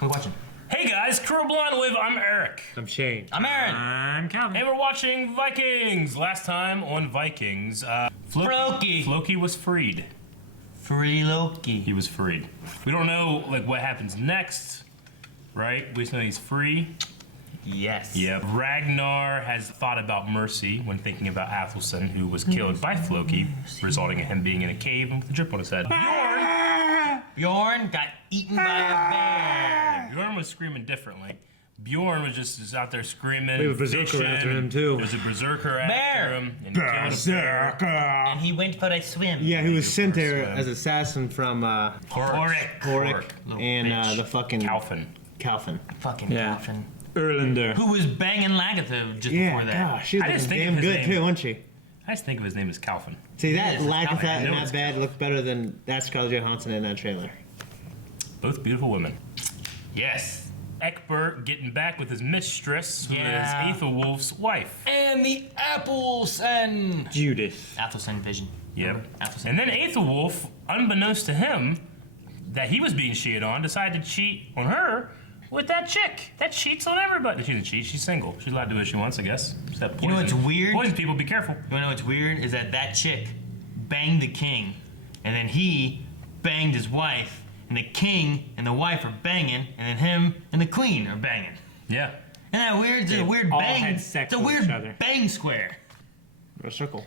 What are we watching? Hey guys, Crew Blind Live, I'm Eric. I'm Shane. I'm Aaron. I'm Calvin. And we're watching Vikings. Last time on Vikings, Floki was freed. Free Loki. He was freed. We don't know like what happens next, right? We just know he's free. Yes. Yep. Ragnar has thought about mercy when thinking about Athelson, who was killed by Floki, resulting in him being in a cave and with a drip on his head. Bjorn got eaten by a bear. Bjorn was screaming differently. Bjorn was just out there screaming. We have a berserker after him too. There's a berserker after Bear. him. And he killed a bear. And he went for a swim. Yeah, he was sent there swim. as assassin from Horik. and the fucking Calvin. Fucking Yeah. Calvin. Erlander. Who was banging Lagatha just before that. gosh, she was I just looking think damn of his good name. too, wasn't she? I just think of his name as Calvin. See, that Yes, it's Lagatha Calvin. I and know that it's bad looked better than that Scarlett Johansson in that trailer. Both beautiful women. Yes. Egbert getting back with his mistress, who is Aethelwulf's wife. And the apples and Judith. Athelson vision. Yep. Athelson. And then Aethelwulf, unbeknownst to him, that he was being cheated on, decided to cheat on her with that chick. That cheats on everybody. She didn't cheat, she's single. She's allowed to do what she wants, I guess. Except poison. You know what's weird? Poison people, be careful. You wanna know what's weird? Is that chick banged the king, and then he banged his wife, and the king and the wife are banging, and then him and the queen are banging. Yeah. Isn't that weird? It's a weird all bang. had sex It's a with weird each other. bang square. A circle.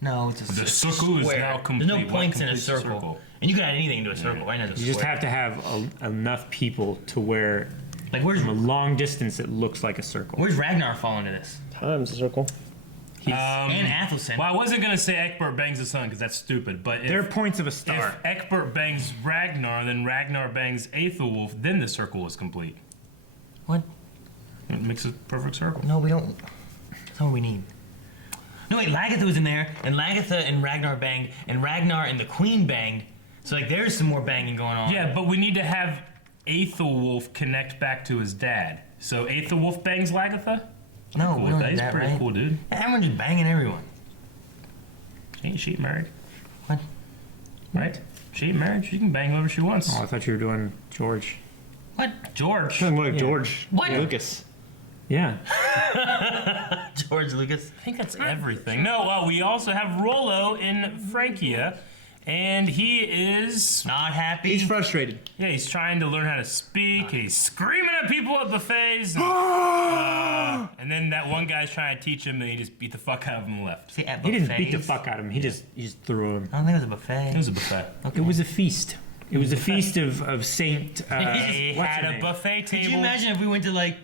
No, it's a The circle is square. now complete. There's no One points in a complete circle. And you can add anything into a circle, right? Now it's a You just square. have to have enough people to where Like where's from a long distance it looks like a circle. where's Ragnar fall into this? Times a circle. And Athelson. Well, I wasn't gonna say Egbert bangs his son because that's stupid, but They're if, points of a star. if Egbert bangs Ragnar, then Ragnar bangs Aethelwulf, then the circle is complete. What? It makes a perfect circle. No, we don't. That's not what we need. No, wait, Lagatha was in there, and Lagatha and Ragnar banged, and Ragnar and the queen banged. So like, there's some more banging going on. Yeah, but we need to have Aethelwulf connect back to his dad. So Aethelwulf bangs Lagatha? No, Cool we with don't that. need He's that, pretty right? cool, dude. Everyone's just banging everyone. Ain't she married? What? Right? She ain't married. She can bang whoever she wants. Oh, I thought you were doing George. What? George. More like Yeah. George What? Lucas. Yeah. George Lucas. I think that's everything. No, we also have Rollo in Frankia, and he is Not happy. He's frustrated. yeah, he's trying to learn how to speak. And he's screaming at people at buffets, and, and then that one guy's trying to teach him, and he just beat the fuck out of him and left. See, at He didn't beat the buffets? fuck out of him. He just threw him. I don't think it was a buffet. It was a buffet. It was a feast. It was a feast of Saint. They what's had her a name? buffet table. Could you imagine if we went to like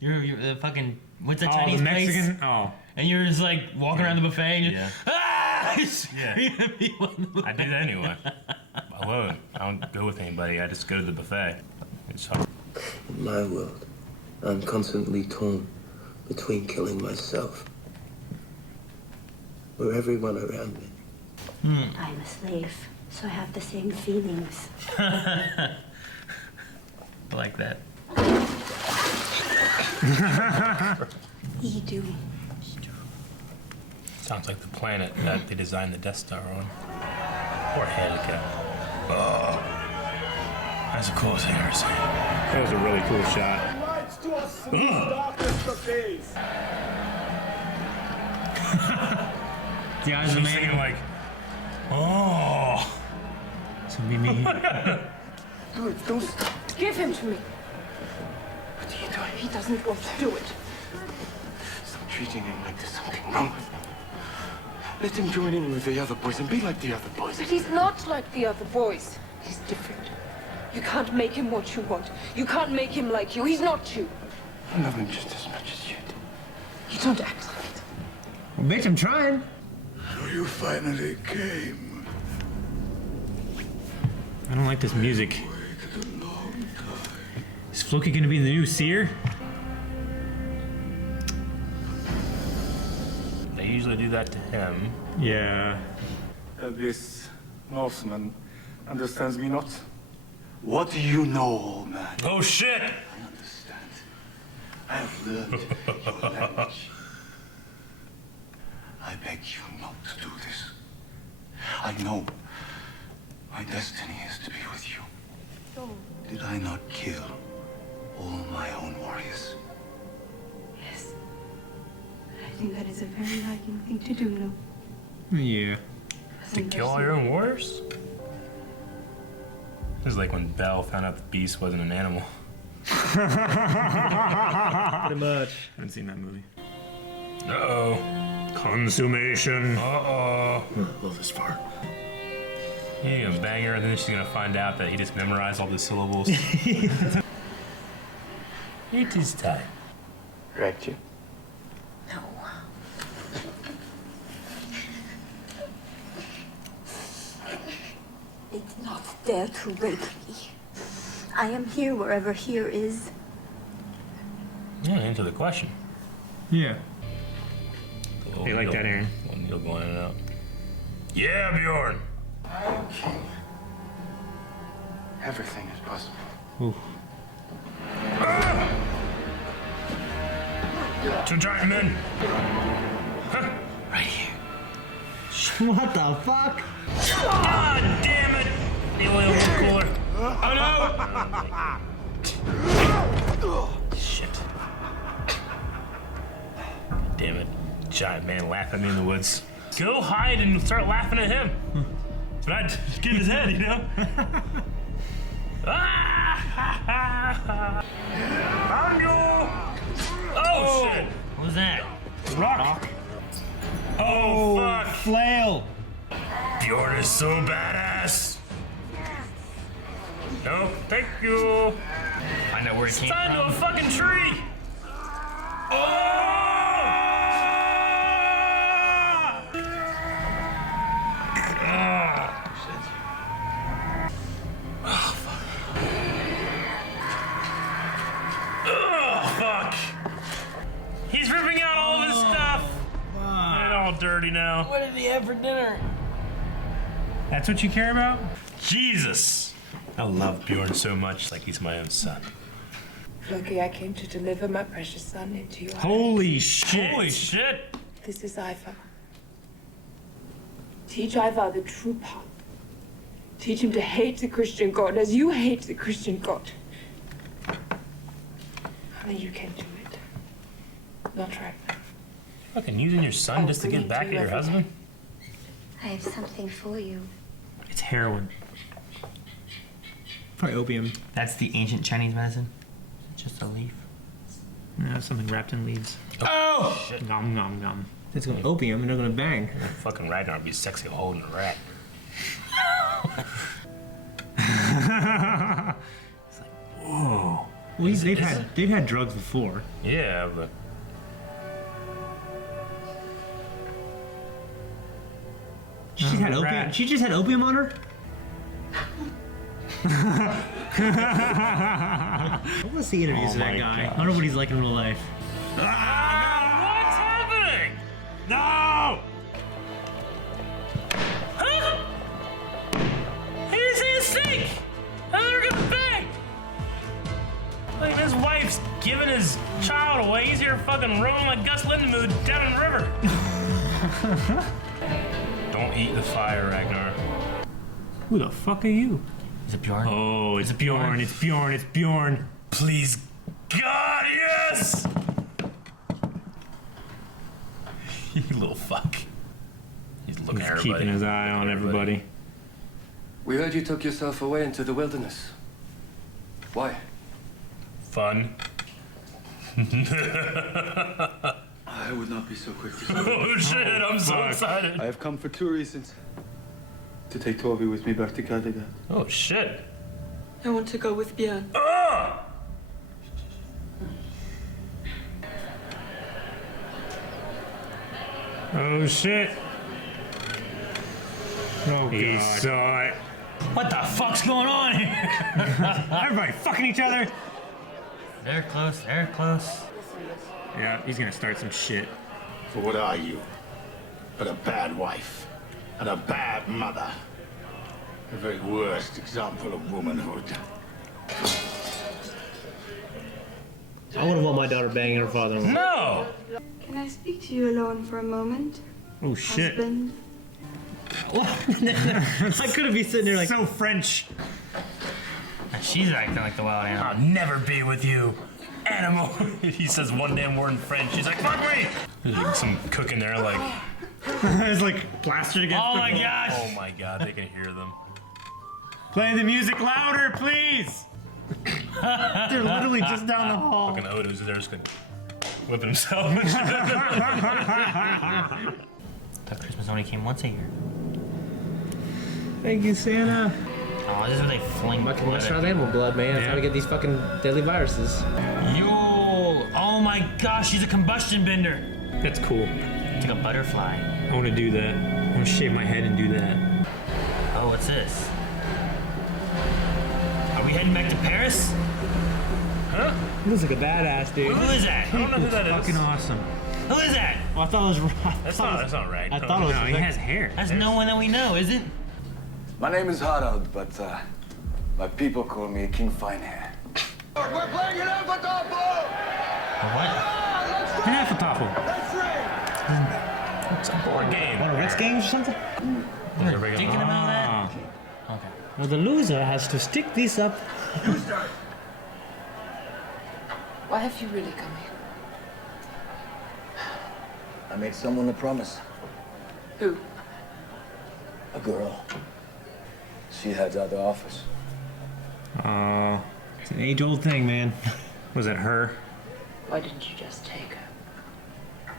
your fucking what's that Oh, Chinese the place? Mexican. Oh, And you're just like walking around the buffet and you're Yeah. ah! Yeah. I do that anyway. Alone. I don't go with anybody. I just go to the buffet. It's hard. In my world, I'm constantly torn between killing myself or everyone around me. I'm a slave, so I have the same feelings. I like that. You do. Sounds like the planet that they designed the Death Star on. Poor handicap. Oh. That's the coolest thing I've ever seen. that was a really cool shot. Lights to us in these darkest of days. The eyes of She's the singing man. like, oh. So Mimi. Do it, don't stop. Give him to me. What are you doing? He doesn't want to do it. Stop treating him like there's something wrong with him. Let him join in with the other boys and be like the other boys. But he's not like the other boys. He's different. You can't make him what you want. You can't make him like you. He's not you. I love him just as much as you do. You don't act like it. Well, bitch, I'm trying. So you finally came. I don't like this music. Waited a long time. Is Floki gonna be the new seer? They usually do that to him. Yeah. This Norseman understands me not. What do you know, old man? Oh shit! I understand. I have learned your language. I beg you not to do this. I know my destiny is to be with you. Did I not kill all my own warriors. Yes. I think that is a very Viking thing to do, no? Yeah. To kill all your own warriors? This is like when Belle found out the beast wasn't an animal. Pretty much. I haven't seen that movie. Uh-oh. Consummation. Uh-oh. Love this part. You're gonna bang her and then she's gonna find out that he just memorized all the syllables. It is time. Wrecked you? No. They did not dare to rape me. I am here wherever here is. Yeah, answer the question. Yeah. Oh, They like that, Aaron. One needle going in and out. Yeah, Bjorn. I am king. Everything is possible. Ooh. Two giant men. Right here. What the fuck? God damn it! The oil was cooler. Oh no! Shit. Damn it. Giant man laughing at me in the woods. Go hide and start laughing at him. But I'd get in his head, you know? Found you! Oh, shit! What was that? Rock. Oh, fuck! Flail. Bjorn is so badass. No, thank you. Find out where it came Tied to a from. fucking tree. Oh, fuck. He's ripping out all of his stuff. It's all dirty now. What did he have for dinner? That's what you care about? Jesus. I love Bjorn so much, like he's my own son. Frankia, I came to deliver my precious son into your hands. Holy shit. Holy shit. This is Ivar. Teach Ivar the true path. Teach him to hate the Christian God as you hate the Christian God. Only you can do it. Not right now. Fucking using your son just to get back at your husband? I have something for you. It's heroin. Probably opium. That's the ancient Chinese medicine. Is it just a leaf? No, something wrapped in leaves. Oh! Shit. Nom nom nom. It's gonna opium and they're gonna bang. Fucking Ragnar would be sexy holding a rat. It's like, whoa. Well, they've had drugs before. Yeah, but She just had opium. rat. She just had opium on her. I want to see interviews Oh of that my guy. gosh. I wonder what he's like in real life. what's happening? No! Huh? He's in a snake! And they're gonna bang! Like his wife's giving his child away. He's here fucking rolling like Gus Lindenmood down in the river. Don't eat the fire, Ragnar. Who the fuck are you? Is it Bjorn? Oh, it's Bjorn. It's Bjorn. It's Bjorn. Please, God, yes! You little fuck. He's looking He's at everybody. keeping his eye on everybody. We heard you took yourself away into the wilderness. Why? Fun. I would not be so quick to say. Oh shit, I'm so excited. I have come for two reasons. To take Toby with me back to Kattegat. Oh shit. I want to go with Björn. Ah! Oh shit. Oh He god. saw it. What the fuck's going on here? Everybody fucking each other. They're close. They're close. Yeah, he's gonna start some shit. For what are you? But a bad wife and a bad mother. The very worst example of womanhood. I wouldn't want my daughter banging her father-in-law. No! Can I speak to you alone for a moment? Oh shit. Husband? I could have been sitting there like So French. She's acting like the wild animal. I'll never be with you, animal. He says one damn word in French. She's like, fuck me. There's like some cook in there, like. It's like plastered against Oh the my floor. gosh! Oh my god, they can hear them. Play the music louder, please! They're literally just down the hall. Fucking Odo's there just gonna whip himself. Thought Christmas only came once a year. Thank you, Santa. Oh, this is where they fling Fucking blood mess at around with animal blood, man. That's Yeah. how we get these fucking deadly viruses. Yol! Oh my gosh, she's a combustion bender. That's cool. It's like a butterfly. I want to do that. I want to shave my head and do that. Oh, what's this? Are we heading back to Paris? Huh? He looks like a badass, dude. Who is that? I don't know who that is. Fucking awesome. Who is that? Oh, I thought it was. That's not right. I thought it was. No, No, he has hair. That's no one that we know, is it? My name is Harald, but my people call me King Finehair. We're playing an Alpha What? An apple topple. It's a board game. What, a Ritz games or something? Those are regular- Thinking about that? Ah. Okay. Well, the loser has to stick this up. Why have you really come here? I made someone a promise. Who? A girl. She had other offers. Oh, it's an age-old thing, man. Was it her? Why didn't you just take her?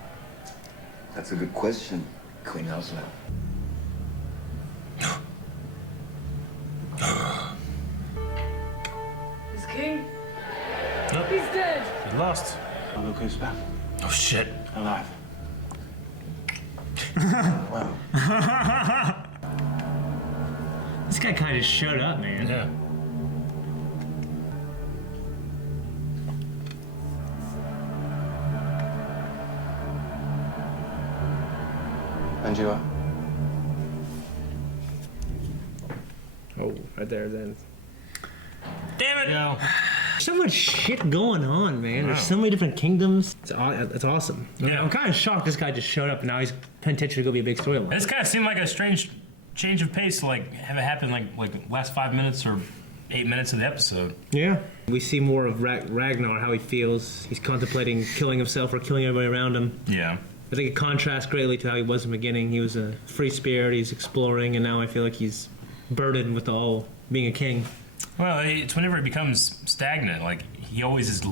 That's a good question, Queen Elsa. His king? Nope. He's dead. He lost. Oh, look who's back. Oh shit. Alive. Wow. This guy kind of shut up, man. Yeah. And you are? Oh, right there then. Damn it. Yo. So much shit going on, man. There's so many different kingdoms. It's awesome. Yeah. I'm kind of shocked this guy just showed up and now he's potentially going to be a big storyline. This kind of seemed like a strange change of pace to like have it happen like last 5 minutes or 8 minutes of the episode. Yeah. We see more of Ragnar, how he feels. He's contemplating killing himself or killing everybody around him. Yeah. I think it contrasts greatly to how he was in the beginning. He was a free spirit, he's exploring, and now I feel like he's burdened with the whole being a king. Well, it's whenever it becomes stagnant. Like he always is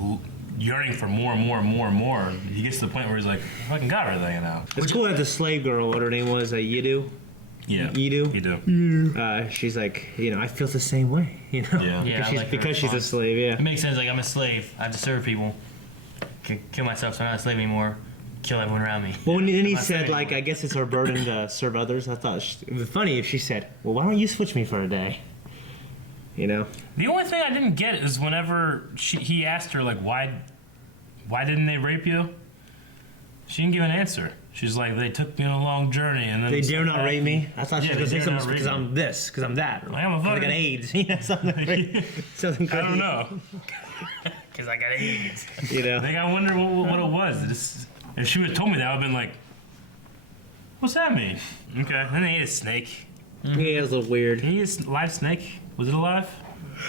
yearning for more and more and more and more. He gets to the point where he's like, I fucking got everything now. It's cool that the slave girl, what her name was, Yidu. Yeah. Yidu. You do. She's like, I feel the same way, Yeah. Yeah, I like her because she's a response. slave, yeah. It makes sense. Like, I'm a slave. I have to serve people. Kill myself so I'm not a slave anymore. Kill everyone around me. Well, and then he I'm not said, slave like, anymore. I guess it's our burden to serve others. I thought it would be funny if she said, well, why don't you switch me for a day? You know? The only thing I didn't get is whenever he asked her like, why didn't they rape you? She didn't give an answer. She's like, they took me on a long journey and then They dare not rape me. I thought she Yeah, was they going to say dare not something rape because me. I'm this, because I'm that. Like, I'm a 'Cause I fucking- got AIDS. Something, something I don't crazy. know. Because I got AIDS. You know? Like, I wonder what it was. If she would have told me that, I would have been like, what's that mean? Okay. Then they ate a snake. Yeah, it was a little weird. Did he eat a live snake? Was it alive?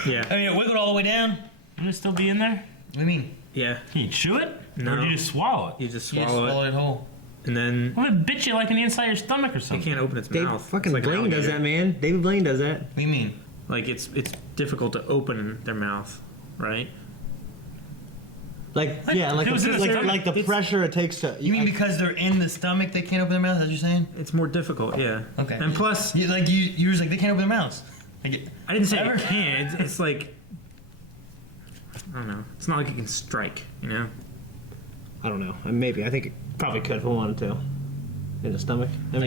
Yeah. I mean, it wiggled all the way down. Wouldn't it still be in there? What do you mean? Yeah. Can you chew it? No. Or do you just swallow it? You just You just swallow swallow it, it whole. and then Well, it bit you like in the inside of your stomach or it something. can't open its Dave, mouth. fucking It's like Blaine does alligator. that, man. David Blaine does that. What do you mean? Like it's difficult to open their mouth, right? Like, What? yeah, like, If it was in the stomach, like the it's- pressure it takes to. You mean because they're in the stomach, they can't open their mouth? That's what you're saying? It's more difficult, yeah. Okay. And plus, You're just like, they can't open their mouths. Like, I didn't say ever? it can't. It's like I don't know. It's not like it can strike, you know. I don't know. Maybe. I think it probably could if we wanted to. In the stomach. I mean,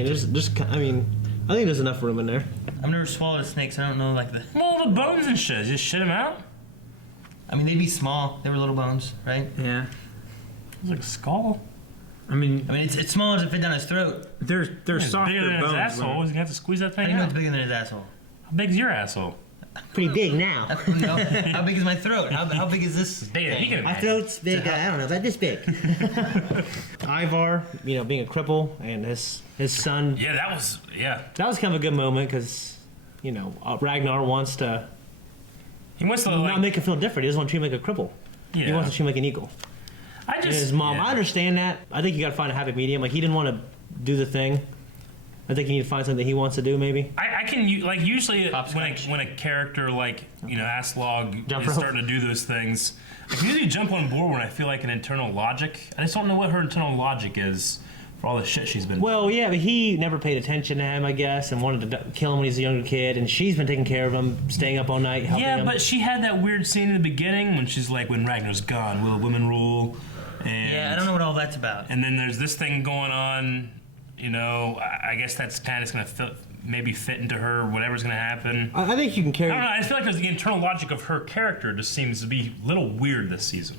I think there's enough room in there. I've never swallowed a snake, so I don't know, like, Well, the bones and shit. Just shit them out? I mean, they'd be small. They were little bones, right? Yeah. It's like a skull. I mean, It's small as it fit down his throat. they're It's softer bigger than bones. his asshole. man. He's gonna have to squeeze that How thing do you know out. it's bigger than his asshole? How big's your asshole? Pretty big now. I don't know. How big is my throat? How big is this? Bigger. He thing? can My throat's big. I don't know. About this big. Ivar, being a cripple, and his son. Yeah, that was. Yeah. That was kind of a good moment because, Ragnar wants to He wants to not make her feel different. He doesn't want to treat him like a cripple. Yeah. He wants to treat him like an equal. I just And his mom, I understand that. I think you got to find a happy medium. Like, he didn't want to do the thing. I think you need to find something he wants to do, maybe. I can like usually when a character like Aslog is starting to do those things, I can usually jump on board when I feel like an internal logic. I just don't know what her internal logic is for all the shit she's been. Well, yeah, but he never paid attention to him, I guess, and wanted to kill him when he's a younger kid. And she's been taking care of him, staying up all night, helping him. Yeah, but she had that weird scene in the beginning when she's like, "When Ragnar's gone, will women rule?" And, yeah, I don't know what all that's about. And then there's this thing going on. I guess that's kind of going to maybe fit into her, whatever's going to happen. I think you can carry... I don't know, I just feel like the internal logic of her character just seems to be a little weird this season.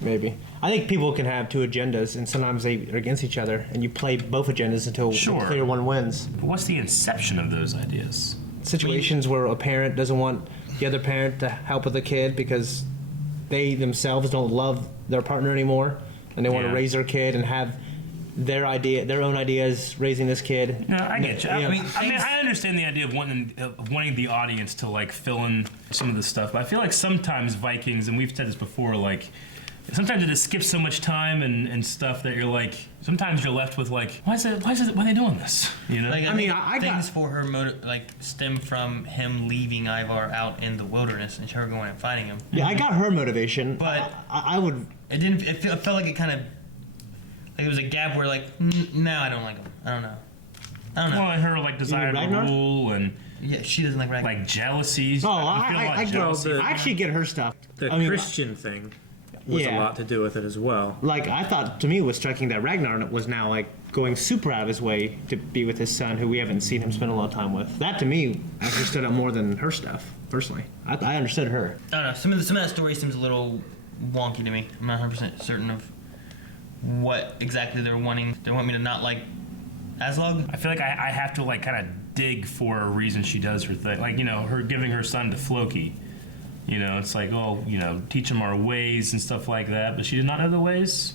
Maybe. I think people can have two agendas, and sometimes they are against each other, and you play both agendas until the clear one wins. But what's the inception of those ideas? Situations where a parent doesn't want the other parent to help with the kid because they themselves don't love their partner anymore, and they want to raise their kid and have their own ideas raising this kid. No, I get you. I mean, I understand the idea of wanting the audience to like fill in some of the stuff, but I feel like sometimes Vikings, and we've said this before, like sometimes it just skips so much time and stuff that you're like, sometimes you're left with like, why are they doing this? Like, I things for her stem from him leaving Ivar out in the wilderness and her going and fighting him. Yeah, I got her motivation, but I would. It didn't. It felt like it kind of. Like it was a gap where no, I don't like him. I don't know. Well, and her desire to rule and yeah, she doesn't like Ragnar. Like jealousies. Oh, I actually get her stuff. The Christian thing was a lot to do with it as well. Like, I thought, to me, it was striking that Ragnar was now like going super out of his way to be with his son, who we haven't seen him spend a lot of time with. That to me actually stood out more than her stuff. Personally, I understood her. I don't know. Some of that story seems a little wonky to me. I'm not 100% certain of what exactly they're wanting. They want me to not like Aslog? I feel like I have to kind of dig for a reason she does her thing. Like, her giving her son to Floki. It's like, teach him our ways and stuff like that. But she did not know the ways.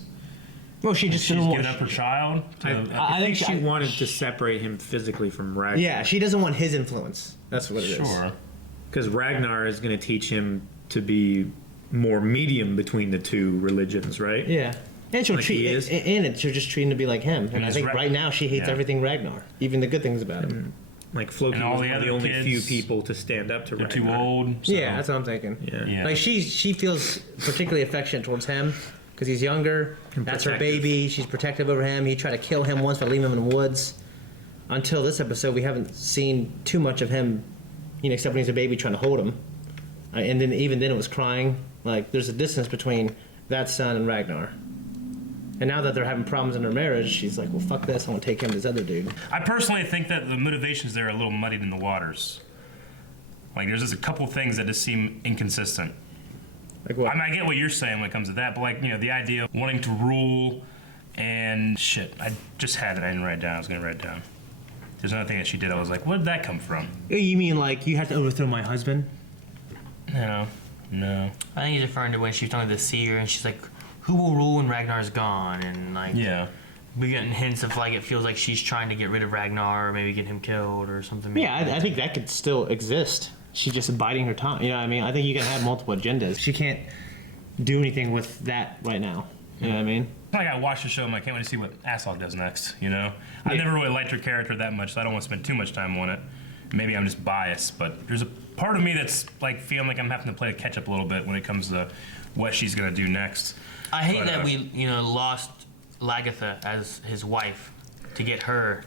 Well, she just she's given up her child. I think she wanted to separate him physically from Ragnar. Yeah, she doesn't want his influence. That's what it is. Sure. Because Ragnar is going to teach him to be more medium between the two religions, right? Yeah. And she'll she'll just treat him to be like him. And I think right now she hates everything Ragnar, even the good things about him. Like Floki was one of the only few people to stand up to Ragnar. They're too old. So. Yeah, that's what I'm thinking. Yeah. Like she feels particularly affectionate towards him because he's younger. That's her baby. She's protective over him. He tried to kill him once by leaving him in the woods. Until this episode, we haven't seen too much of him, except when he's a baby trying to hold him. And then even then it was crying. Like, there's a distance between that son and Ragnar. And now that they're having problems in their marriage, she's like, well, fuck this. I want to take him to this other dude. I personally think that the motivations there are a little muddied in the waters. Like, there's just a couple things that just seem inconsistent. Like what? I get what you're saying when it comes to that, but the idea of wanting to rule and shit. I just had it. I didn't write it down. I was going to write it down. There's another thing that she did. I was like, where did that come from? You mean like, you have to overthrow my husband? No. I think he's referring to when she's talking to the seer and she's like, who will rule when Ragnar's gone? And we're getting hints of it feels like she's trying to get rid of Ragnar or maybe get him killed or something. Yeah, I think that could still exist. She's just biding her time. You know what I mean? I think you can have multiple agendas. She can't do anything with that right now. You know what I mean? Like, I watched the show and I can't wait to see what Aslog does next, I never really liked her character that much, so I don't want to spend too much time on it. Maybe I'm just biased, but there's a part of me that's feeling like I'm having to play catch up a little bit when it comes to what she's going to do next. I hate that we, lost Lagatha as his wife to get her,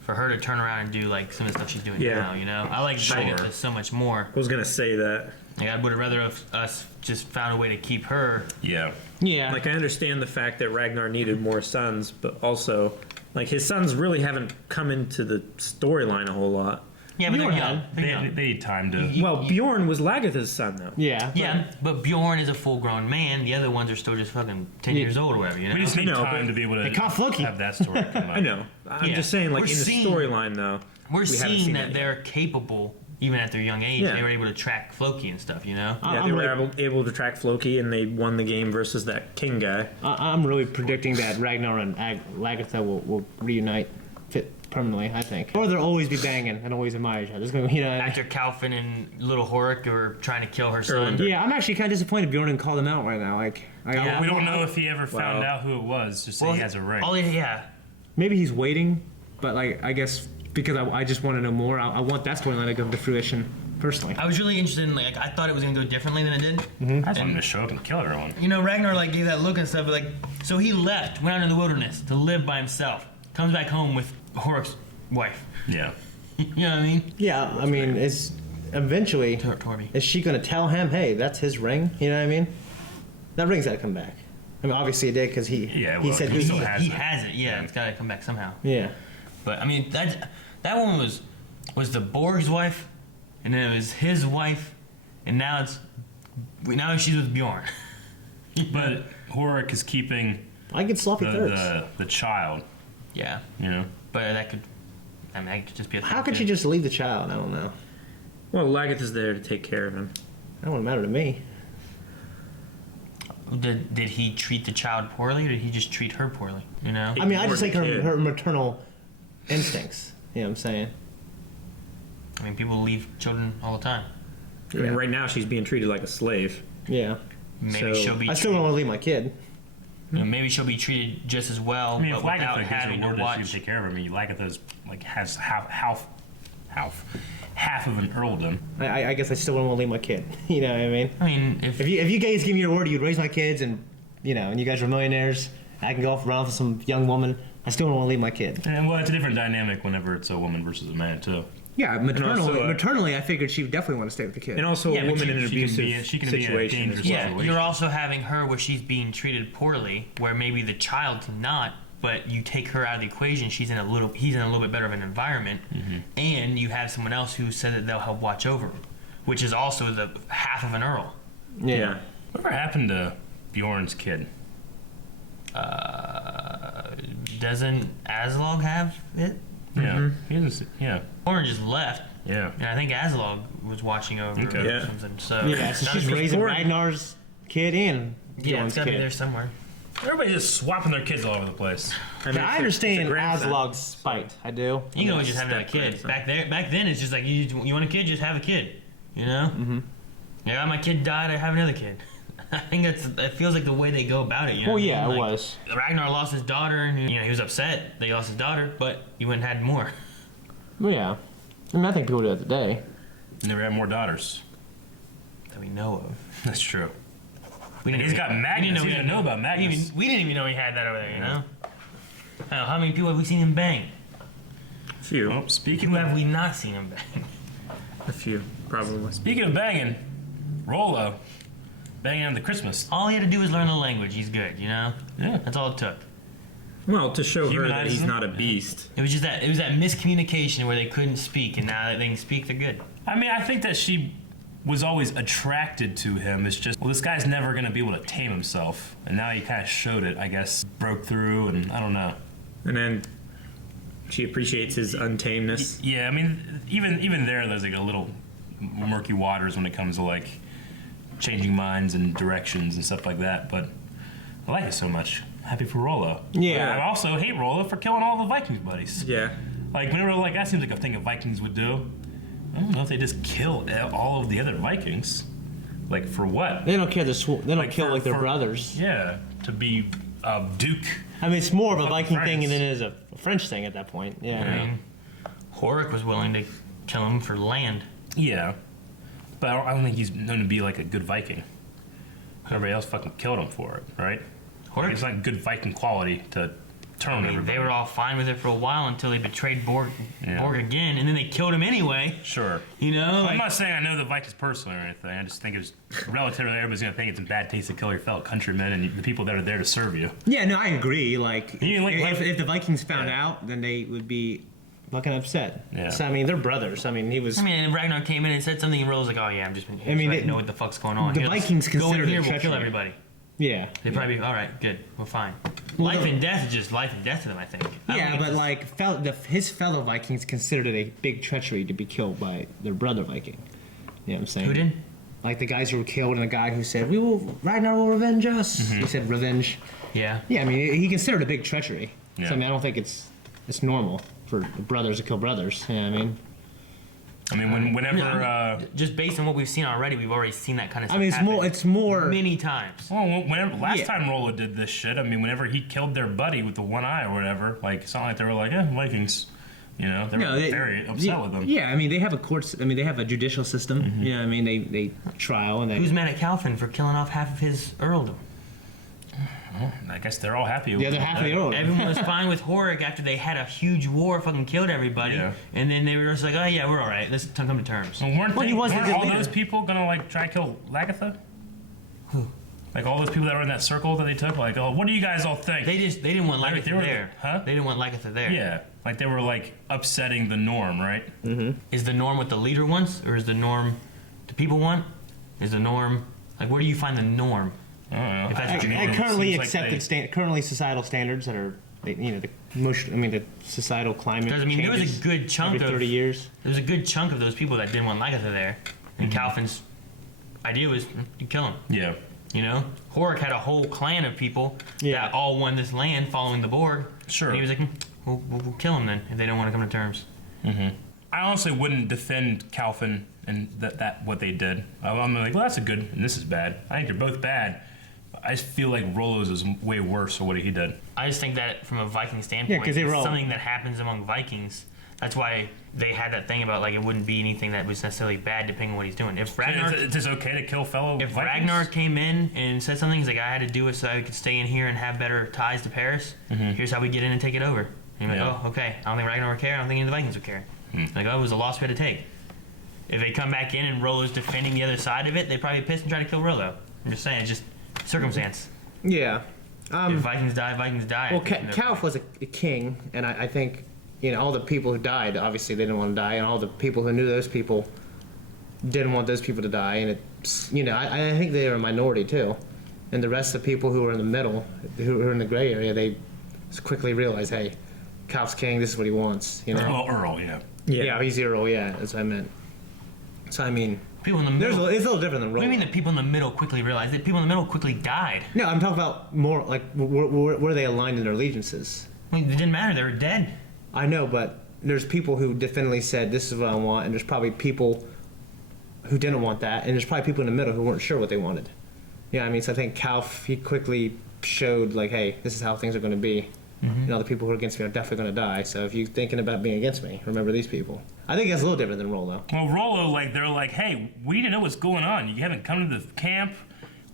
for her to turn around and do some of the stuff she's doing now. I like Lagatha so much more. I was gonna say that. I would have rather us just found a way to keep her. Yeah. Yeah. I understand the fact that Ragnar needed more sons, but also, his sons really haven't come into the storyline a whole lot. Yeah, but they're young. They need time to... Well, Bjorn was Lagatha's son, though. Yeah, but Bjorn is a full-grown man. The other ones are still just fucking 10 years old or whatever, We just need time to be able to have that story come out. I know. I'm just saying, in the storyline, though, we're seeing that they're capable, even at their young age. Yeah. They were able to track Floki and stuff, Yeah, they were able to track Floki, and they won the game versus that king guy. I'm really predicting that Ragnar and Lagatha will reunite permanently, I think. Or they'll always be banging and always admire each other. It's gonna, you know, After Calvin and little Horik were trying to kill her son. yeah, I'm actually kind of disappointed Bjorn didn't call them out right now. Like, We don't know if he ever found out who it was. Just say he has a ring. Maybe he's waiting, but like, I guess because I just want to know more. I want that storyline to come to fruition personally. I was really interested in, like, I thought it was gonna go differently than it did. I just wanted him to show up and kill everyone. You know, Ragnar like gave that look and stuff, but like, so he left, went out in the wilderness to live by himself. Comes back home with Horik's wife. Yeah. You know what I mean? Yeah, I mean, is eventually is she gonna tell him, hey, that's his ring? You know what I mean? That ring's gotta come back. I mean, obviously it did because he said he has it. Yeah, it's gotta come back somehow. Yeah. But I mean, that one was the Borg's wife, and then it was his wife, and now she's with Bjorn. But Horik is keeping. I get sloppy thirds. The child. Yeah. You know. But that could just be a thing. How could you just leave the child? I don't know. Well, Lagerth is there to take care of him. That wouldn't matter to me. Did he treat the child poorly, or did he just treat her poorly? You know. I mean, I just like her maternal instincts. You know what I'm saying? I mean, people leave children all the time. I mean, right now she's being treated like a slave. Yeah. Maybe she'll be. I still don't want to leave my kid. You know, maybe she'll be treated just as well, I mean, but if without Lagertha having to gives watch. she would take care of him. I mean, Lagertha's like has half of an earldom. I guess I still don't want to leave my kid. You know what I mean? I mean, if you guys give me your word, you'd raise my kids, and you know, and you guys are millionaires, I can go off around with some young woman. I still don't want to leave my kid. And well, it's a different dynamic whenever it's a woman versus a man too. Yeah, maternally, I figured she would definitely want to stay with the kid. And also a woman in an abusive situation. Yeah, you're also having her where she's being treated poorly, where maybe the child's not, but you take her out of the equation, he's in a little bit better of an environment, and you have someone else who said that they'll help watch over him, which is also the half of an earl. Yeah. Whatever happened to Bjorn's kid? Doesn't Aslog have it? Yeah. He doesn't. Yeah. Bjorn just left. Yeah. And I think Aslog was watching over Okay. or Yeah. something. So Yeah, so she's raising Ragnar's kid and yeah, Bjorn's it's gotta kid. be there somewhere. Everybody's just swapping their kids all over the place. I understand Aslog's spite. I do. You can always just have a kid. Back then, it's just like you want a kid, just have a kid. You know? Mm-hmm. Yeah, my kid died. I have another kid. I think it feels like the way they go about it. You know Well, yeah, what I mean? it was. Ragnar lost his daughter, and he was upset that he lost his daughter, but he went and had more. Well, yeah. I mean, I think people do that today. Never had more daughters. That we know of. That's true. He's got Magnus. We didn't know about Magnus. We didn't even know he had that over there, you know? How many people have we seen him bang? A few. Well, Who have we not seen him bang? A few, probably. Speaking of banging, Rollo banging on the Christmas. All he had to do was learn the language. He's good, you know? Yeah. That's all it took. Well, to show her that Humanizing he's him? not a beast. It was that miscommunication where they couldn't speak, and now that they can speak, they're good. I mean, I think that she was always attracted to him. It's just, well, this guy's never going to be able to tame himself. And now he kind of showed it, I guess. Broke through, and I don't know. And then she appreciates his untameness. Yeah, I mean, even there's like a little murky waters when it comes to like changing minds and directions and stuff like that. But I like it so much. Happy for Rollo. Yeah. I also hate Rollo for killing all the Vikings buddies. Yeah. Like, whenever, like, that seems like a thing Vikings would do. I don't know if they just kill all of the other Vikings. Like, for what? They don't care. They don't kill like their brothers. Yeah, to be a duke. I mean, it's more of a Viking France. thing than it is a French thing at that point. Yeah. I mean, Horik was willing to kill him for land. Yeah. But I don't think he's known to be, like, a good Viking. Everybody else fucking killed him for it, right? Like, it's not good Viking quality to turn on everybody. They were all fine with it for a while until they betrayed Borg again, and then they killed him anyway. Sure. You know? I'm not saying I know the Vikings personally or anything. I just think it's relatively everybody's going to think it's in bad taste to kill your fellow countrymen and the people that are there to serve you. Yeah, no, I agree. Like, like if the Vikings found out, then they would be fucking upset. Yeah. So, I mean, they're brothers. I mean, he was... I mean, and Ragnar came in and said something, and Rollo's like, oh, yeah, I'm just... I mean, I know what the fuck's going on. the Here, let's Vikings go in considered here, it we'll kill treachery. everybody. Yeah. They'd probably be, all right, good, we're fine. Well, Life and death is just life and death to them, I think. Yeah, but like his fellow Vikings considered it a big treachery to be killed by their brother Viking. You know what I'm saying? Who did? Like the guys who were killed and the guy who said, Ragnar will revenge us. Mm-hmm. He said revenge. Yeah. Yeah, I mean, he considered it a big treachery. Yeah. So, I mean, I don't think it's normal for brothers to kill brothers. You know what I mean? I mean, whenever just based on what we've seen already, we've already seen that kind of stuff. I mean, it's more many times. Well, whenever last time Rollo did this shit, I mean, whenever he killed their buddy with the one eye or whatever, like it's not like they were like, Vikings, you know, they were very upset with them. Yeah, I mean, they have a courts. I mean, they have a judicial system. Mm-hmm. You know what I mean? They trial and they. Who's mad at Calvin for killing off half of his earldom? Well, I guess they're all happy with the other half of the earldom. Everyone was fine with Horik after they had a huge war, fucking killed everybody, and then they were just like, oh yeah, we're all right. Let's come to terms. Well, weren't all those people gonna like try to kill Lagatha? Who? Like all those people that were in that circle that they took, like, oh, what do you guys all think? They didn't want Lagatha there. Huh? They didn't want Lagatha there. Yeah, like they were like upsetting the norm, right? Mm-hmm. Is the norm what the leader wants, or is the norm the people want? Is the norm like where do you find the norm? I don't know. If that's what you want. Currently accepted, currently societal standards that are, you know, the societal climate. Because I mean, there was a good chunk every 30 years. There was a good chunk of those people that didn't want Lagatha there, and Calvin's idea was you kill him. Yeah. You know, Horik had a whole clan of people that all won this land following the Borg. Sure. And he was like, we'll kill them then if they don't want to come to terms. Mm-hmm. I honestly wouldn't defend Calvin and that what they did. I'm like, well, that's a good, and this is bad. I think they're both bad. I just feel like Rollo's is way worse for what he did. I just think that from a Viking standpoint, because they were all something that happens among Vikings. That's why they had that thing about like it wouldn't be anything that was necessarily bad depending on what he's doing. If Ragnar, it's just okay to kill fellow. If Vikings? Ragnar came in and said something, he's like, I had to do it so I could stay in here and have better ties to Paris. Here's how we get in and take it over. And you're like, oh, okay. I don't think Ragnar would care. I don't think any of the Vikings would care. Like, oh, it was a loss we had to take. If they come back in and Rollo's defending the other side of it, they'd probably be pissed and try to kill Rollo. I'm just saying, it's just circumstance. Yeah. If Vikings die, Vikings die. Well, Calf was a king, and I think, you know, all the people who died, obviously they didn't want to die, and all the people who knew those people didn't want those people to die, and it's, you know, I think they were a minority too. And the rest of the people who were in the middle, who were in the gray area, they quickly realized, hey, Calf's king, this is what he wants, you know? Well, Earl, yeah. Yeah, he's the Earl, yeah, that's what I meant. So, I mean, people in the middle. it's a little different than Rollo. What do you mean that people in the middle quickly realized that people in the middle quickly died? No, I'm talking about more like where they aligned in their allegiances. I mean, it didn't matter, they were dead. I know, but there's people who definitely said, this is what I want, and there's probably people who didn't want that, and there's probably people in the middle who weren't sure what they wanted. Yeah, I mean, so I think Calf, he quickly showed, like, hey, this is how things are going to be. And all the people who are against me are definitely going to die, so if you're thinking about being against me, remember these people. I think that's a little different than Rollo. Well, Rollo, like, they're like, hey, we didn't know what's going on. You haven't come to the camp.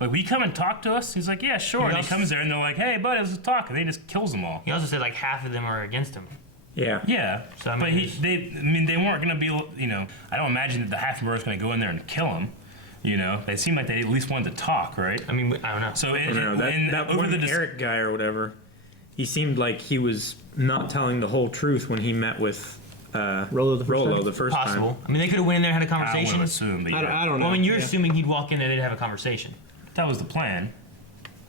Like, will you come and talk to us? He's like, yeah, sure. And he comes there, and they're like, hey, buddy, let's talk. And then he just kills them all. He also said, like, half of them are against him. Yeah. Yeah. So, I mean, but they weren't going to be, you know, I don't imagine that the half of them were going to go in there and kill him. You know, they seemed like they at least wanted to talk, right? I mean, I don't know. So, that one Eric guy or whatever, he seemed like he was not telling the whole truth when he met with Rollo the first time. Possible. I mean, they could have went in there and had a conversation. I would assume, but I don't know. Well, I mean, you're assuming he'd walk in and they'd have a conversation. That was the plan.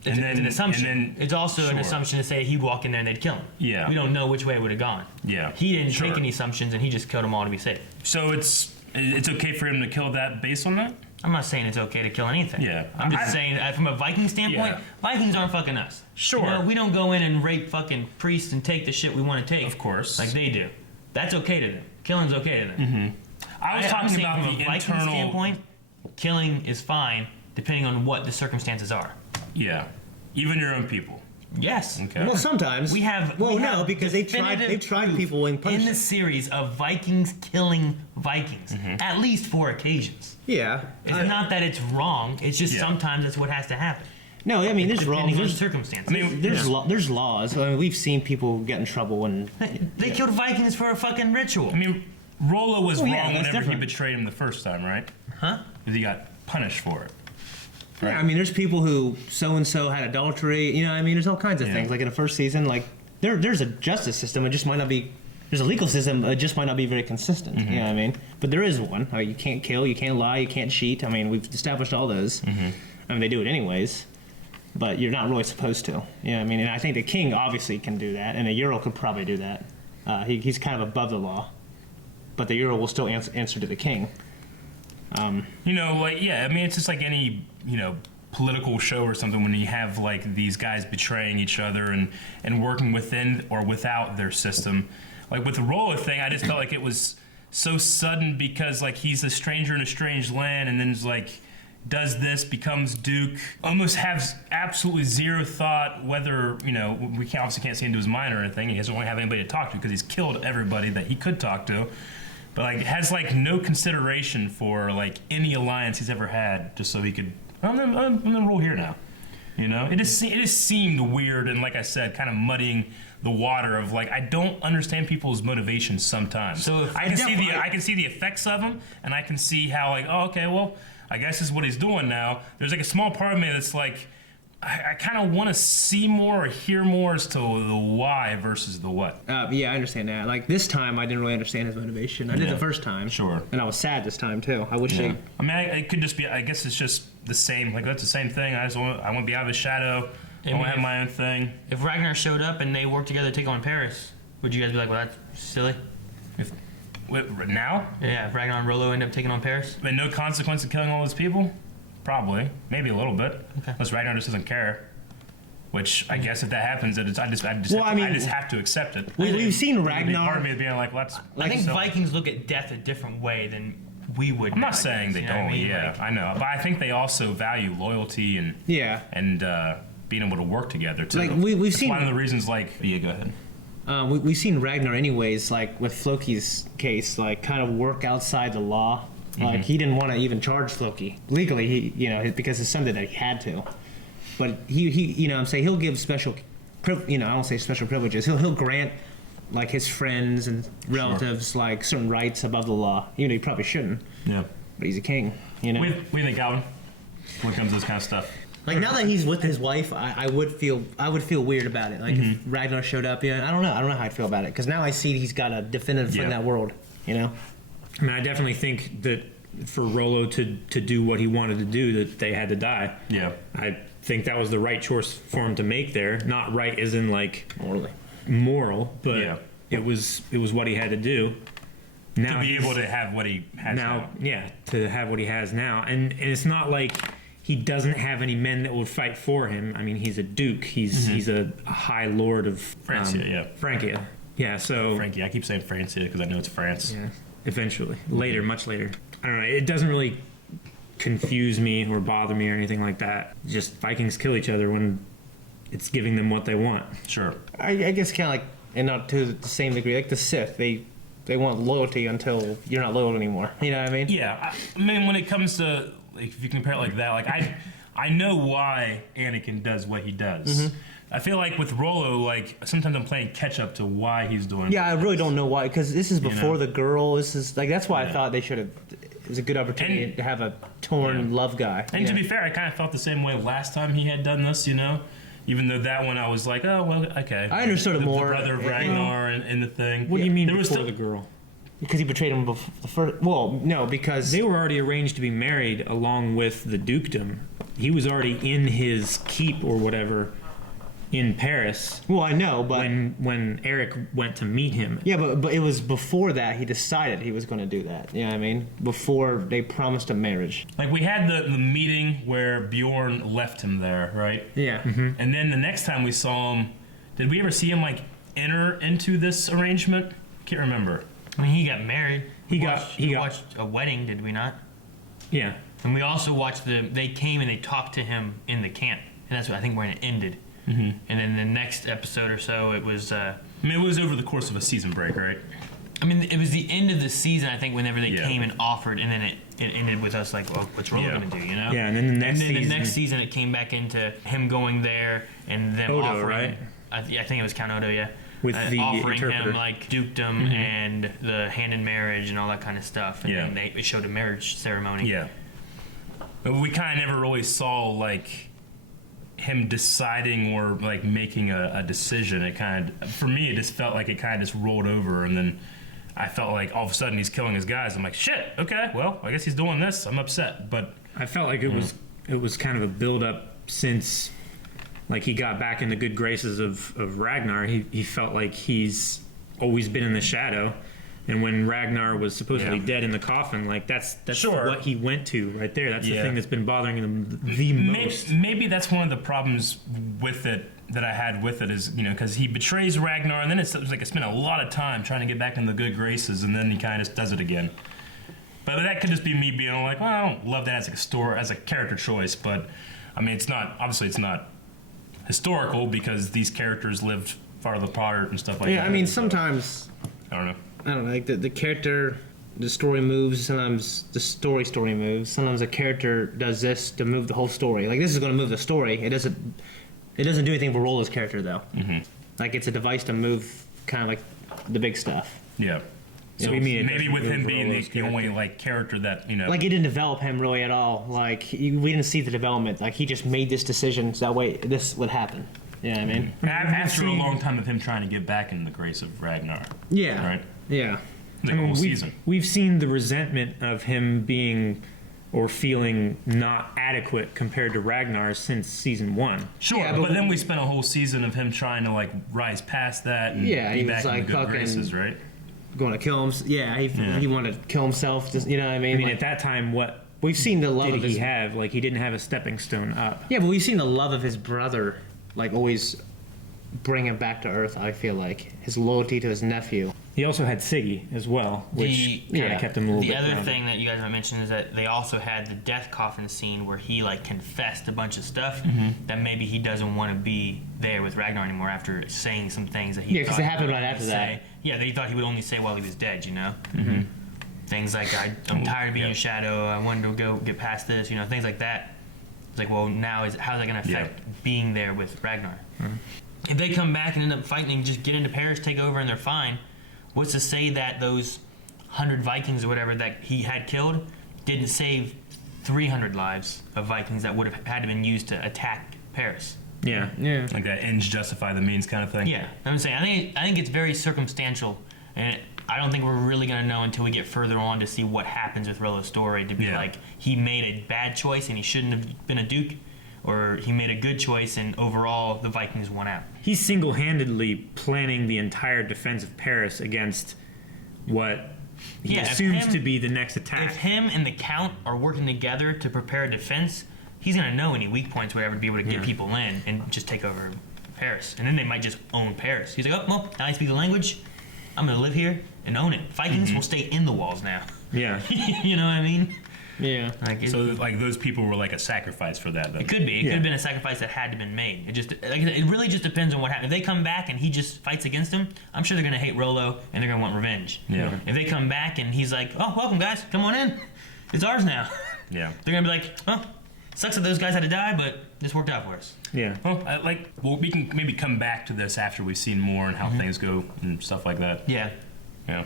It's an assumption. And then, it's also an assumption to say he'd walk in there and they'd kill him. Yeah. We don't know which way it would have gone. Yeah. He didn't take any assumptions and he just killed them all to be safe. So it's okay for him to kill that based on that? I'm not saying it's okay to kill anything. Yeah. I'm just saying, from a Viking standpoint, Vikings aren't fucking us. Sure. You know, we don't go in and rape fucking priests and take the shit we want to take. Of course. Like they do. That's okay to them. Killing's okay to them. I was talking about from the a Viking internal standpoint, killing is fine depending on what the circumstances are. Yeah. Even your own people. Yes. Okay. Well, sometimes. Because they've tried people in punishment. In the series of Vikings killing Vikings, at least 4 occasions. Yeah. It's not that it's wrong. It's just sometimes that's what has to happen. No, I mean, there's wrong. Depending on There's circumstances. I mean, there's laws. I mean, we've seen people get in trouble when they killed Vikings for a fucking ritual. I mean, Rollo was wrong whenever different. he betrayed him the first time, right? Huh? Because he got punished for it. Yeah, I mean, there's people who so-and-so had adultery. You know, I mean, there's all kinds of things. Like in the first season, like there's a justice system. It just might not be. There's a legal system. It just might not be very consistent. You know what I mean? But there is one. You can't kill. You can't lie. You can't cheat. I mean, we've established all those. I mean, they do it anyways. But you're not really supposed to. You know what I mean? And I think the king obviously can do that, and a Earl could probably do that. He's kind of above the law. But the Earl will still answer to the king. You know, like, yeah, I mean, it's just like any, you know, political show or something when you have, like, these guys betraying each other and working within or without their system. Like with the Rollo thing, I just felt like it was so sudden because like he's a stranger in a strange land, and then it's like does this, becomes Duke, almost has absolutely zero thought whether, we obviously can't see into his mind or anything. He doesn't really have anybody to talk to because he's killed everybody that he could talk to. But like has like no consideration for like any alliance he's ever had, just so he could, I'm gonna roll here now. It just seemed weird, and like I said, kind of muddying the water of like I don't understand people's motivations sometimes. So I can see the effects of them, and I can see how like, oh, okay, well, I guess this is what he's doing now. There's like a small part of me that's like, I kind of want to see more or hear more as to the why versus the what. Yeah, I understand that. Like this time, I didn't really understand his motivation. I did the first time. Sure. And I was sad this time too. I wish they. I mean, it could just be. I guess it's just the same. Like that's the same thing. I want to be out of his shadow. I want to have my own thing. If Ragnar showed up and they worked together to take on Paris, would you guys be like, well, that's silly? Now? Yeah, if Ragnar and Rollo end up taking on Paris? And no consequence of killing all those people? Probably. Maybe a little bit. Okay. Unless Ragnar just doesn't care. Which, I guess if that happens, I just have to accept it. We've seen Ragnar. Part of me is being like, let's... I think Vikings look at death a different way than we would. I'm not saying they don't, I know. But I think they also value loyalty and being able to work together, too. Like, we've seen... one of the reasons, like... Yeah, go ahead. We've seen Ragnar anyways, like with Floki's case, like kind of work outside the law. Like he didn't want to even charge Floki legally, because it's something that he had to. But he I'm saying he'll give special, I don't say special privileges. He'll grant like his friends and relatives like certain rights above the law. He probably shouldn't. Yeah. But he's a king. What do you think, Alvin? When it comes to this kind of stuff. Like now that he's with his wife, I would feel weird about it. Like if Ragnar showed up, I don't know how I'd feel about it because now I see he's got a definitive foot in that world. I mean, I definitely think that for Rollo to do what he wanted to do, that they had to die. Yeah, I think that was the right choice for him to make there. Not right as in like moral, but it was what he had to do. Now to be able to have what he has now. Yeah, to have what he has now, and it's not like he doesn't have any men that would fight for him. I mean, he's a duke. He's a high lord of Frankia. Frankia. Yeah. So Frankia. I keep saying Francia because I know it's France. Yeah. Eventually, later, much later. I don't know. It doesn't really confuse me or bother me or anything like that. Just Vikings kill each other when it's giving them what they want. Sure. I guess kind of like, and not to the same degree, like the Sith. They want loyalty until you're not loyal anymore. You know what I mean? Yeah. I mean, when it comes to if you compare it like that, like I know why Anakin does what he does. I feel like with Rollo, like sometimes I'm playing catch up to why he's doing. Yeah, I really don't know why, because this is before the girl. This is like that's why I thought they should have. It was a good opportunity to have a torn love guy. And to be fair, I kind of felt the same way last time he had done this. Even though that one I was like, oh well, okay. I understood it more. The brother of Ragnar and the thing. What do you mean before the girl? Because he betrayed him before the first. Well, no, because they were already arranged to be married along with the dukedom. He was already in his keep or whatever in Paris. Well, I know, but when Eric went to meet him. Yeah, but it was before that he decided he was going to do that. You know what I mean? Before they promised a marriage. Like we had the meeting where Bjorn left him there, right? Yeah. And then the next time we saw him, did we ever see him like enter into this arrangement? Can't remember. I mean, he got married. He watched a wedding, did we not? Yeah. And we also watched they came and they talked to him in the camp. And that's what I think when it ended. And then the next episode or so, it was... I mean, it was over the course of a season break, right? I mean, it was the end of the season, I think, whenever they came and offered, and then it ended with us like, well, what's Rollo going to do, Yeah, and then the next season, it came back into him going there and them Odo, offering... right? I think it was Count Odo, yeah. With the offering interpreter. him like dukedom and the hand in marriage and all that kind of stuff. And then they showed a marriage ceremony. Yeah. But we kind of never really saw like him deciding or like making a decision. It kind of, for me, it just felt like it kind of just rolled over, and then I felt like all of a sudden he's killing his guys. I'm like, shit. Okay, well, I guess he's doing this. I'm upset, but I felt like it was kind of a build up since. Like he got back in the good graces of Ragnar. He felt like he's always been in the shadow, And when Ragnar was supposedly dead in the coffin, like that's what he went to right there. That's the thing that's been bothering him the most. Maybe that's one of the problems with it that I had with it is, because he betrays Ragnar, and then it's like I spent a lot of time trying to get back in the good graces, and then he kind of just does it again. But that could just be me being like, well, I don't love that as a character choice, but I mean, it's not historical because these characters lived farther apart and stuff like that. Yeah, I mean, sometimes I don't know, like the character, the story moves. Sometimes the story moves. Sometimes a character does this to move the whole story. Like this is going to move the story. It doesn't do anything for Rollo's character though. Mm-hmm. Like it's a device to move kind of like the big stuff. Yeah. So maybe with him being the only character that like it didn't develop him really at all. Like we didn't see the development. Like he just made this decision so that way this would happen. You know what I mean? After a long time of him trying to get back into the grace of Ragnar. Yeah. Right. Yeah. Like a whole season. We've seen the resentment of him being or feeling not adequate compared to Ragnar since season 1. Sure, but then we spent a whole season of him trying to rise past that and be back in the good graces, right? Going to kill him. Yeah, he wanted to kill himself. Just, you know what I mean? I mean, at that time, what we've seen the love did of his, he have? Like he didn't have a stepping stone up. Yeah, but we've seen the love of his brother, always bring him back to Earth. I feel like his loyalty to his nephew. He also had Siggy as well, which kind of kept him a little bit. The other grounded. thing that you guys might mention is that they also had the death coffin scene where he confessed a bunch of stuff that maybe he doesn't want to be there with Ragnar anymore after saying some things that he because it happened right after that. Yeah, that he thought he would only say while he was dead. Things like I'm tired of being a shadow. I wanted to go get past this. Things like that. It's like, well, now how's that going to affect being there with Ragnar? If they come back and end up fighting and just get into Paris, take over, and they're fine, what's to say that those 100 Vikings or whatever that he had killed didn't save 300 lives of Vikings that would have had to been used to attack Paris? Yeah. Like that ends justify the means kind of thing. Yeah, I'm saying I think it's very circumstantial, and I don't think we're really gonna know until we get further on to see what happens with Rollo's story. To be like he made a bad choice and he shouldn't have been a duke, or he made a good choice and overall the Vikings won out. He's single-handedly planning the entire defense of Paris against what he assumes to be the next attack. If him and the Count are working together to prepare a defense, he's going to know any weak points, whatever, to be able to get people in and just take over Paris. And then they might just own Paris. He's like, oh, well, now I speak the language. I'm going to live here and own it. Vikings will stay in the walls now. Yeah. You know what I mean? Yeah. So those people were like a sacrifice for that. Then. It could be. It could have been a sacrifice that had to been made. It really just depends on what happens. If they come back and he just fights against them, I'm sure they're going to hate Rollo and they're going to want revenge. Yeah. If they come back and he's like, oh, welcome guys, come on in. It's ours now. Yeah. They're going to be like, oh, sucks that those guys had to die, but this worked out for us. Yeah. Well, we can maybe come back to this after we've seen more and how things go and stuff like that. Yeah. Yeah.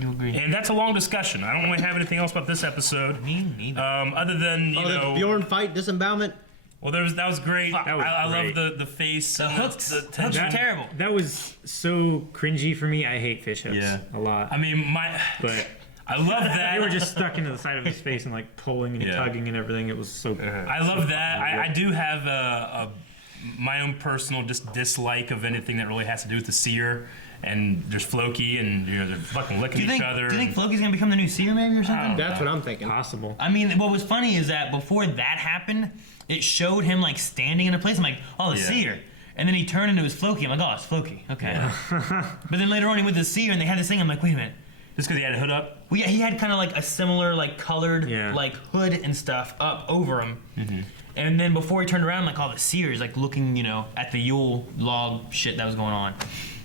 You agree. And that's a long discussion. I don't really have anything else about this episode. Me neither. Other than, the Bjorn fight, disembowelment. Well, that was great. That was I great. love the face. The hooks. The Hooks tension. are terrible. That was so cringy for me. I hate fish hooks a lot. I mean, but I love that. they were just stuck into the side of his face and pulling and tugging and everything. It was so. I love that. I do have my own personal dislike of anything that really has to do with the seer. And there's Floki, and they're fucking licking each other. Do you think Floki's gonna become the new seer, maybe, or something? That's what I'm thinking. Possible. I mean, what was funny is that before that happened, it showed him standing in a place. I'm like, oh, the seer. And then he turned into his Floki. I'm like, oh, it's Floki. Okay. Yeah. But then later on, he went to the seer, and they had this thing. I'm like, wait a minute. Just because he had a hood up? Well, yeah, he had kind of a similar colored hood and stuff up over him. Mm-hmm. And then before he turned around, I'm like, oh, the seer is looking, at the Yol log shit that was going on.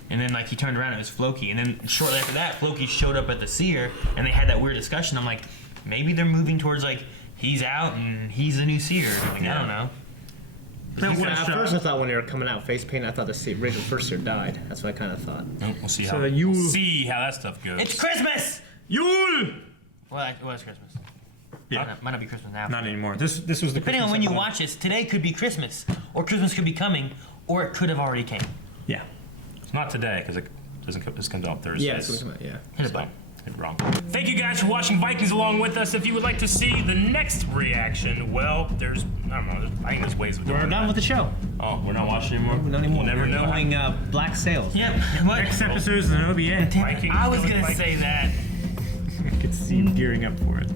And then he turned around, it was Floki. And then shortly after that, Floki showed up at the seer, and they had that weird discussion. I'm like, maybe they're moving towards he's out and he's the new seer. I don't know. At first I thought when they were coming out face paint, I thought the original first seer died. That's what I kind of thought. We'll see we'll see how that stuff goes. It's Christmas! Yule! Well, it was Christmas. Yeah. Might not be Christmas now. Not anymore. This was the Depending Christmas on when you episode. watch this, today could be Christmas, or Christmas could be coming, or it could have already came. Yeah. Not today, because this comes out Thursday. Yeah, it's coming out, yeah. Hit it, bud. Wrong. Thank you guys for watching Vikings along with us. If you would like to see the next reaction, well, there's, I don't know, I think there's ways of doing We're done with the show. Oh, we're not watching anymore? Not anymore. We'll never know. We're doing Black Sails. Yep. What? Next episode is an OBA. Vikings I was killing gonna Vikings. say that. I could see him gearing up for it.